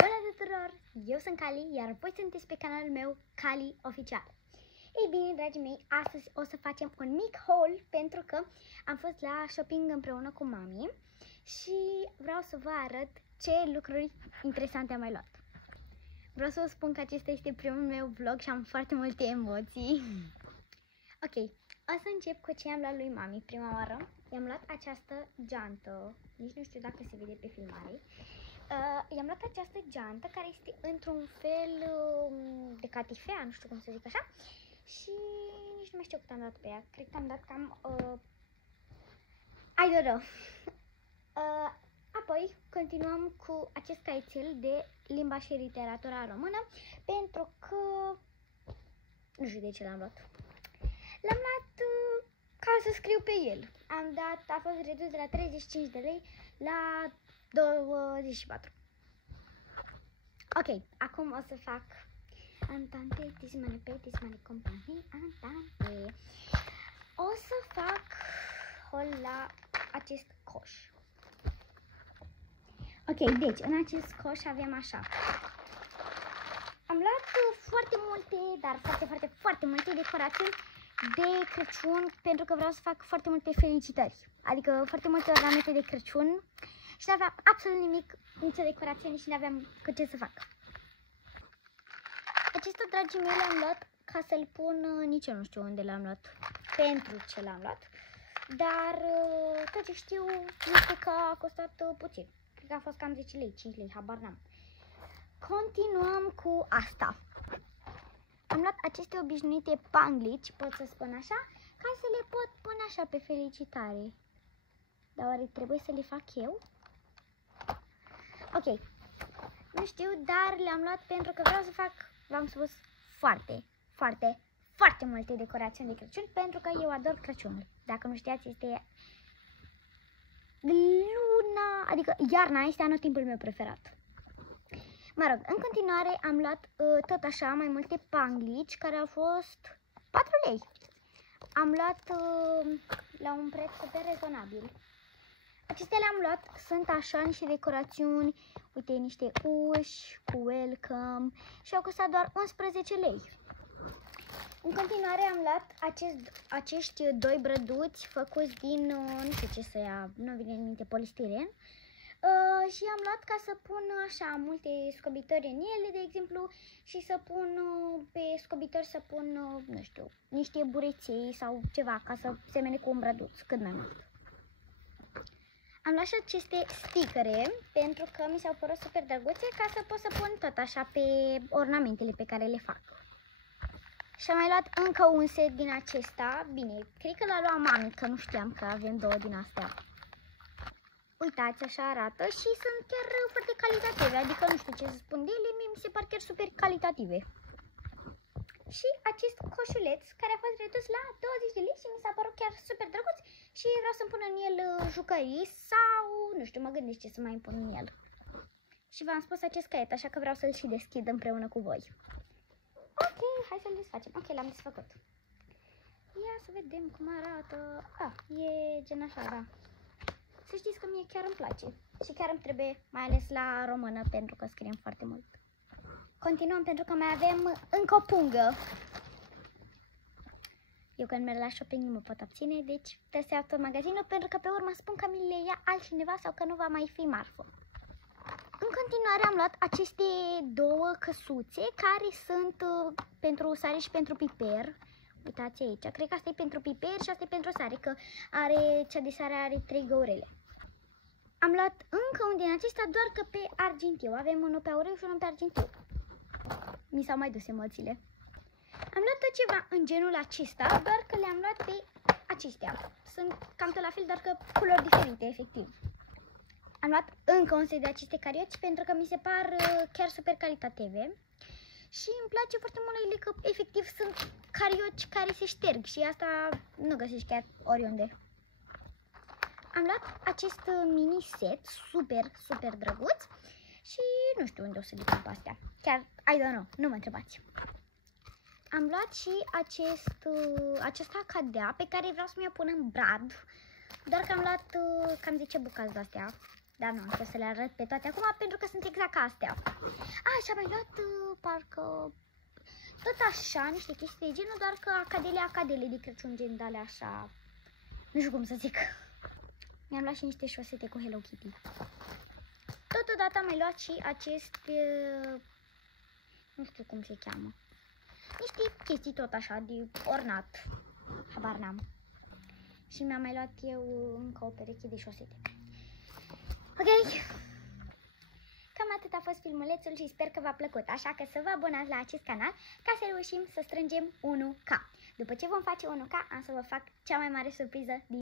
Bună tuturor! Eu sunt Cali, iar voi sunteți pe canalul meu Cali Oficial. Ei bine, dragii mei, astăzi o să facem un mic haul pentru că am fost la shopping împreună cu mami și vreau să vă arăt ce lucruri interesante am mai luat. Vreau să vă spun că acesta este primul meu vlog și am foarte multe emoții. Ok, o să încep cu ce am luat lui mami prima oară. I-am luat această geantă, nici nu știu dacă se vede pe filmare. I-am luat această geantă care este într-un fel de catifea, nu știu cum să zic așa. Și nici nu mai știu cât am dat pe ea. Cred că am dat cam I don't know. Apoi continuăm cu acest caietel de limba și literatura română, pentru că nu știu de ce l-am luat. L-am luat ca să scriu pe el. A fost redus de la 35 de lei la 24. Ok, acum o să fac Antante, tismane pe, tismane companie, Antante. O să fac haul la acest coș. Ok, deci în acest coș avem așa. Am luat foarte multe, dar foarte multe decorații de Crăciun, pentru că vreau să fac foarte multe felicitări. Adică foarte multe ornamente de Crăciun și nu aveam absolut nimic, nicio decorație și nu aveam cu ce să fac. Acesta, dragii mei, l-am luat ca să-l pun, nici eu nu știu unde l-am luat, pentru ce l-am luat. Dar tot ce știu este că a costat puțin. Cred că a fost cam 10 lei, 5 lei, habar n-am. Continuăm cu asta. Am luat aceste obișnuite panglici, pot să spun așa, ca să le pot pune așa pe felicitare. Dar oare trebuie să le fac eu? Ok. Nu știu, dar le-am luat pentru că vreau să fac, v-am spus, foarte multe decorații de Crăciun, pentru că eu ador Crăciunul. Dacă nu știați, este luna, adică iarna este anotimpul meu preferat. Mă rog, în continuare am luat tot așa mai multe panglici care au fost 4 lei. Am luat la un preț super rezonabil. Acestea le-am luat, sunt așa niște decorațiuni, uite, niște uși cu welcome și au costat doar 11 lei. În continuare am luat acești doi brăduți făcuți din, nu știu ce să ia, nu vine în minte, polistiren. Și am luat ca să pun așa multe scobitori în ele, de exemplu, și să pun pe scobitori să pun, nu știu, niște bureței sau ceva ca să semene cu un brăduț, cât mai mult. Am luat și aceste stickere pentru că mi s-au părut super drăguțe, ca să pot să pun tot așa pe ornamentele pe care le fac. Și am mai luat încă un set din acesta, bine, cred că l-a luat mami, că nu știam că avem două din astea. Uitați, așa arată și sunt chiar foarte calitative, adică nu știu ce să spun de ele, mie mi se par chiar super calitative. Și acest coșuleț care a fost redus la 20 de lei și mi s-a părut chiar super drăguț și vreau să-mi pun în el jucării sau, nu știu, mă gândesc ce să mai pun în el. Și v-am spus acest caiet, așa că vreau să-l și deschid împreună cu voi. Ok, hai să-l desfacem. Ok, l-am desfăcut. Ia să vedem cum arată. E gen așa, da. Să știți că mie chiar îmi place și chiar îmi trebuie, mai ales la română, pentru că scriem foarte mult. Continuăm pentru că mai avem încă o pungă. Eu când merg la shopping nu mă pot abține, deci testez tot magazinul pentru că pe urmă spun că mi le ia altcineva sau că nu va mai fi marfă. În continuare am luat aceste două căsuțe care sunt pentru sare și pentru piper. Uitați aici, cred că asta e pentru piper și asta e pentru sare, că cea de sare are 3 găurele. Am luat încă un din acesta, doar că pe argintiu. Avem unul pe aureu și unul pe argintiu. Mi s-au mai dus emoțiile. Am luat tot ceva în genul acesta, doar că le-am luat pe acestea. Sunt cam tot la fel, doar că culori diferite, efectiv. Am luat încă un set de aceste carioci pentru că mi se par chiar super calitative. Și îmi place foarte mult ele că efectiv sunt carioci care se șterg și asta nu găsești chiar oriunde. Am luat acest mini set super drăguț și nu știu unde o să duc pe astea. Chiar, I don't know, nu mă întrebați. Am luat și această cadea pe care vreau să mi-o pun în brad, doar că am luat cam 10 bucăți de astea. Dar nu, o să le arăt pe toate acum pentru că sunt exact ca astea. Și am mai luat parcă tot așa, niște chestii de genul, doar că acadele de Crăciun, gen de alea așa, nu știu cum să zic. Mi-am luat și niște șosete cu Hello Kitty. Totodată am mai luat și aceste, nu știu cum se cheamă, niște chestii tot așa de ornat, habar n-am. Și mi-am mai luat eu încă o pereche de șosete. Ok, cam atât a fost filmulețul și sper că v-a plăcut, așa că să vă abonați la acest canal ca să reușim să strângem 1K. După ce vom face 1K, am să vă fac cea mai mare surpriză din